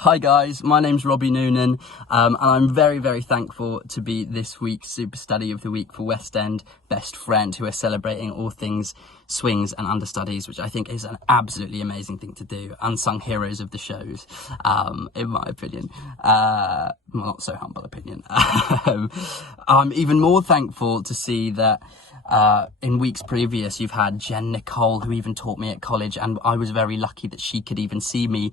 Hi guys, my name's Robbie Noonan, and I'm very, very thankful to be this week's Superstudy of the Week for West End Best Friend, who are celebrating all things swings and understudies, which I think is an absolutely amazing thing to do. Unsung heroes of the shows, in my opinion. Not so humble opinion. I'm even more thankful to see that in weeks previous you've had Jen Nicole, who even taught me at college, and I was very lucky that she could even see me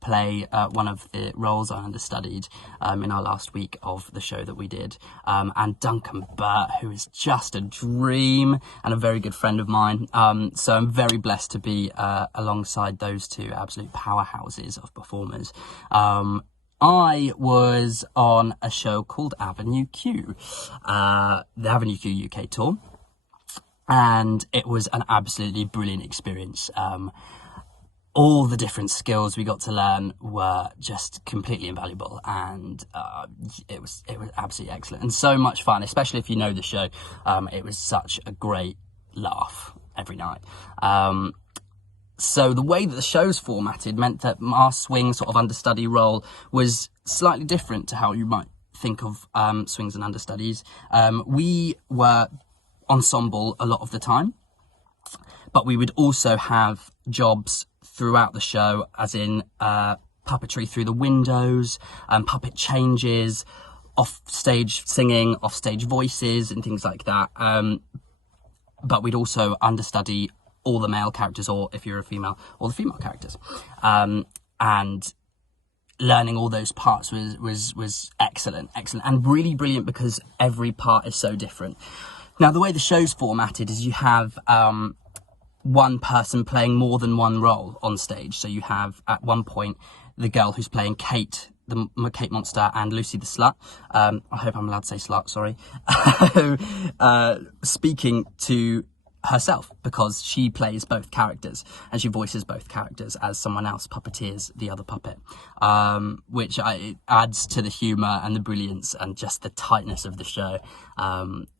play one of the roles I understudied in our last week of the show that we did, and Duncan Burt, who is just a dream and a very good friend of mine, so I'm very blessed to be alongside those two absolute powerhouses of performers. I was on a show called Avenue Q, the Avenue Q UK tour, and it was an absolutely brilliant experience. All the different skills we got to learn were just completely invaluable, and it was absolutely excellent and so much fun, especially if you know the show. It was such a great laugh every night. So the way that the show's formatted meant that our swing sort of understudy role was slightly different to how you might think of swings and understudies. We were ensemble a lot of the time, but we would also have jobs throughout the show, as in puppetry through the windows, puppet changes, off-stage singing, off-stage voices and things like that. But we'd also understudy all the male characters, or if you're a female, all the female characters. And learning all those parts was excellent, and really brilliant, because every part is so different. Now, the way the show's formatted is you have one person playing more than one role on stage. So you have, at one point, the girl who's playing Kate, the Kate Monster, and Lucy the Slut. I hope I'm allowed to say slut, sorry. Speaking to herself, because she plays both characters and she voices both characters as someone else puppeteers the other puppet, which it adds to the humour and the brilliance and just the tightness of the show.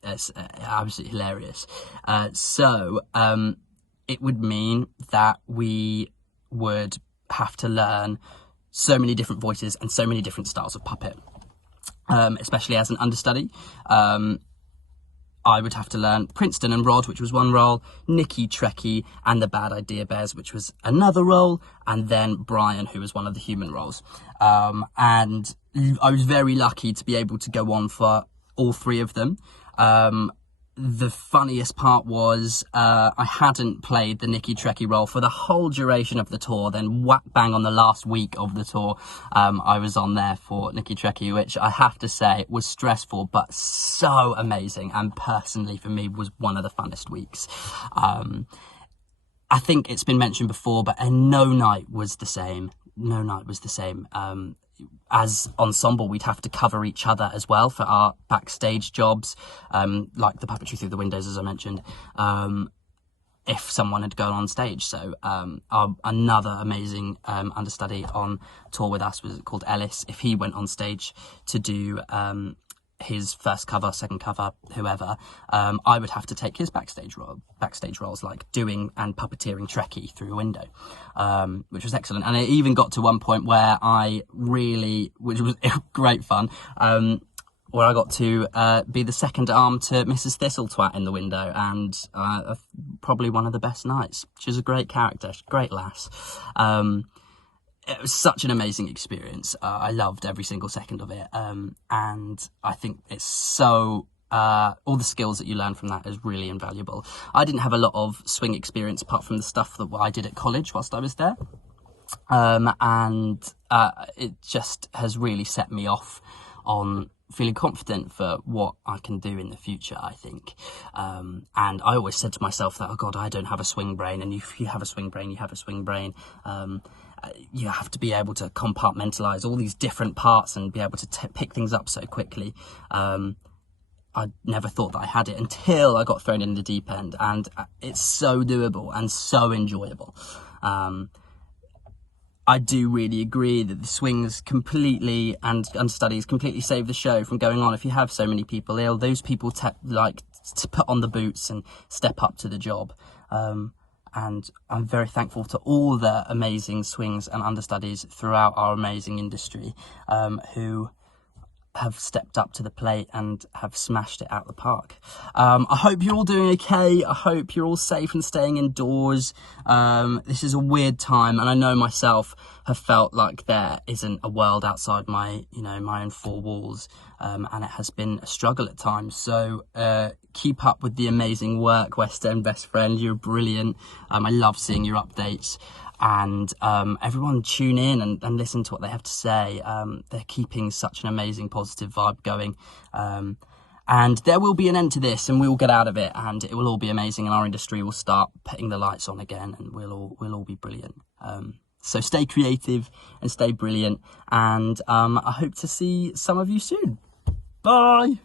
It's absolutely hilarious. So it would mean that we would have to learn so many different voices and so many different styles of puppet, especially as an understudy. I would have to learn Princeton and Rod, which was one role, Nicky, Trekkie, and the Bad Idea Bears, which was another role, and then Brian, who was one of the human roles. And I was very lucky to be able to go on for all three of them. The funniest part was I hadn't played the Nicky Trekkie role for the whole duration of the tour. Then whack bang on the last week of the tour, I was on there for Nicky Trekkie, which I have to say was stressful but so amazing, and personally for me was one of the funnest weeks. I think it's been mentioned before, but no night was the same. No night was the same. As ensemble, we'd have to cover each other as well for our backstage jobs, like the puppetry through the windows, as I mentioned, if someone had gone on stage. So another amazing understudy on tour with us was called Ellis. If he went on stage to do his first cover, second cover, whoever, I would have to take his backstage roles, like doing and puppeteering Trekkie through a window, which was excellent. And it even got to one point where which was great fun, where I got to be the second arm to Mrs. Thistlethwaite in the window, and probably one of the best nights. She's a great character, she's a great lass. It was such an amazing experience. I loved every single second of it. And I think it's so... all the skills that you learn from that is really invaluable. I didn't have a lot of swing experience apart from the stuff that I did at college whilst I was there. And it just has really set me off on feeling confident for what I can do in the future, I think. And I always said to myself that, oh God, I don't have a swing brain. And if you have a swing brain, you have a swing brain. You have to be able to compartmentalise all these different parts and be able to pick things up so quickly. I never thought that I had it until I got thrown in the deep end, and it's so doable and so enjoyable. I do really agree that the swings completely and understudies completely save the show from going on. If you have so many people ill, those people like to put on the boots and step up to the job. and I'm very thankful to all the amazing swings and understudies throughout our amazing industry who have stepped up to the plate and have smashed it out the park. I hope you're all doing okay. I hope you're all safe and staying indoors. This is a weird time, and I know myself have felt like there isn't a world outside my own four walls, and it has been a struggle at times. So keep up with the amazing work, West End Best Friend. You're brilliant. I love seeing your updates. And everyone tune in and listen to what they have to say. They're keeping such an amazing positive vibe going. And there will be an end to this, and we will get out of it, and it will all be amazing, and our industry will start putting the lights on again, and we'll all be brilliant. So stay creative and stay brilliant, and I hope to see some of you soon. Bye.